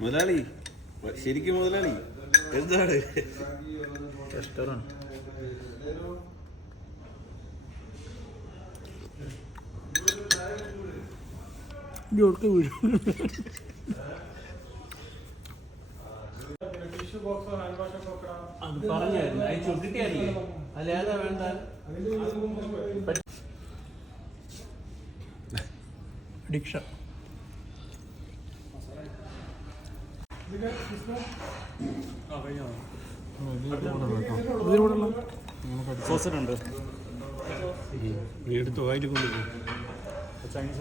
മുതലാളി ശരിക്കും മുതലാളി എന്താണ് റെസ്റ്റോറൻറ്റ് അത് പറഞ്ഞായിരുന്നു അയച്ചു കിട്ടിയാലേ അല്ലാതെ വേണ്ട ഡിക്ഷ സോസറുണ്ട് എടുത്തു വായിട്ട് കൊണ്ടുപോകും Chinese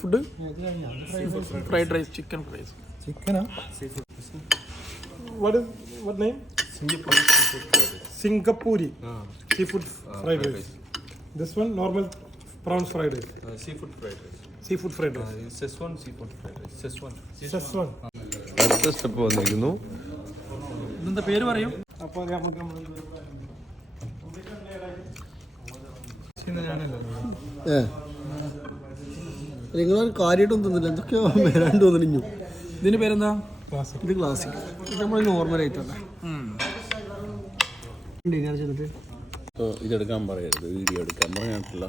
food fried rice chicken fries ചിക്കനാ What name? Singapore seafood fried rice. This one normal prawns fried rice. Seafood fried rice. Seafood fried rice. Szechuan seafood fried rice. Szechuan. അടുത്ത സ്റ്റെപ്പ് വന്നിരിക്കുന്നു. ഇതെന്താ പേര് പറയും? അപ്പോൾ നമുക്ക് നിങ്ങളൊരു കാര്യമായിട്ടൊന്നും തന്നില്ല, എന്തൊക്കെയോ വരാണ്ട് തോന്നിഞ്ഞു. ഇതിന് പേരെന്താ? ഇത് ക്ലാസിക്, ഇത് നമ്മൾ നോർമൽ ആയിട്ടല്ല. ഇതെടുക്കാൻ പറയരുത്, വീഡിയോ എടുക്കാൻ പറഞ്ഞിട്ടില്ല.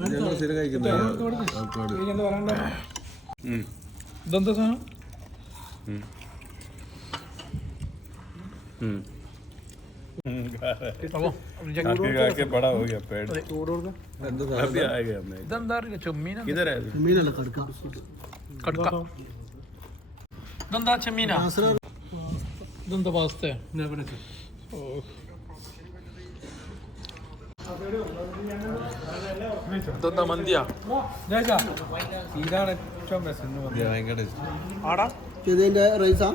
ഞങ്ങൾ സ്ഥിരം കഴിക്കുന്ന ഇതെന്താ സാധനം? बड़ा हो गया पेड़ ഇതെന്താ അറിയില്ല, ചെമ്മീന. किधर है മീനല്ല കടുക്ക. കടുക്ക. ഇതെന്താ ചെമ്മീന? ഇതെന്താ പാസ്ത? ഇതെന്താ മന്തിയാ? ഇതാണ് ഏറ്റവും രസം. ഭയങ്കര ആടാ ഇതിന്റെ റൈസാ.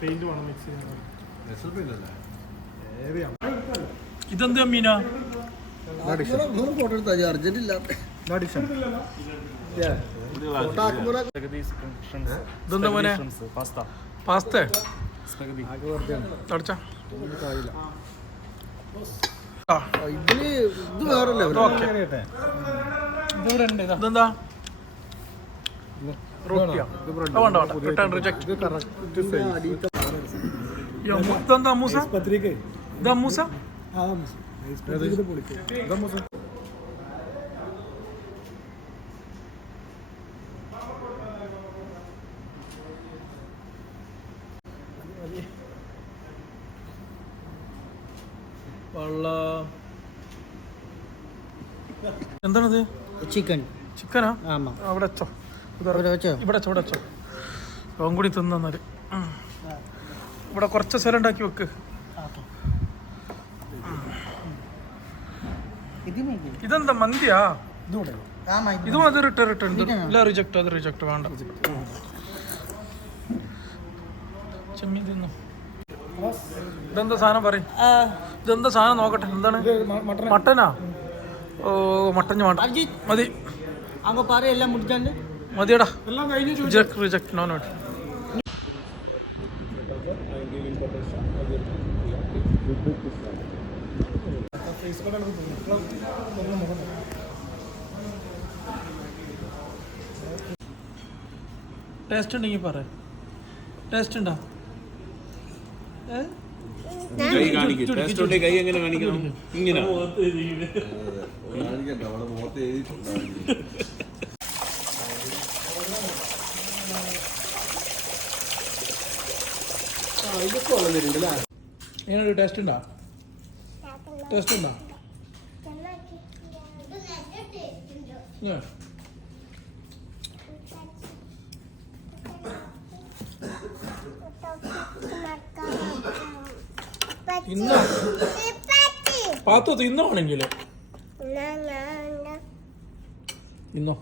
പെയിന്റ് വേണം മിക്സ് ചെയ്യാൻ. ഇതെന്താ മീന? ഫോട്ടോ എടുത്താ അർജന്റ് ഇല്ല. ഇതെന്താ മോനെ? പാസ്ത തടച്ച ഇതില് ഇത് വേറല്ലേ. ഇതെന്താ? റൊട്ടിയാ? വേണ്ട വേണ്ട, റിട്ടേൺ റിജക്ട്. ഇതെന്താ മൂസ? ഇതാ മൂസ? എന്താണത്? ചിക്കൻ. ചിക്കനാ? ആമാ. അവിടെ വെച്ചോ, ഇവിടെ വെച്ചോ. ഇവിടെ വെച്ചോ, ഇവിടെ വെച്ചോ. അവൻ കൂടി തിന്നാല്. ഇവിടെ കുറച്ച് സ്ഥലം ഉണ്ടാക്കി വെക്ക്. ഇതെന്താ മന്തിയാ? ഇതും അത് റിട്ടേൺ ഇല്ല, റിജക്ട്. അത് റിജക്ട്, വേണ്ട. ചെമ്മീൻ തിന്നു. ഇതെന്താ സാധനം പറയും? ഇതെന്താ സാധനം നോക്കട്ടെ. എന്താണ്? മട്ടനാ? ഓ, മട്ടൻ വേണ്ട, മതി. എല്ലാം മുടിച്ചാണ്ട് മതിയടാ. Reject, no note. ടേസ്റ്റ് ഉണ്ടെങ്കിൽ പറ. ടേസ്റ്റ് ഉണ്ടോ? കൈ കാണിക്കും. ടേസ്റ്റ് ഉണ്ടെങ്കിൽ കൈ എങ്ങനെ കാണിക്കണം? ഇങ്ങനെ എങ്ങനെയുണ്ട്? ടേസ്റ്റ് ഉണ്ടോ? ടേസ്റ്റ് ഉണ്ടോ? തിന്നോ? പാത്തു തിന്നോണെങ്കിലോ? തിന്നോ.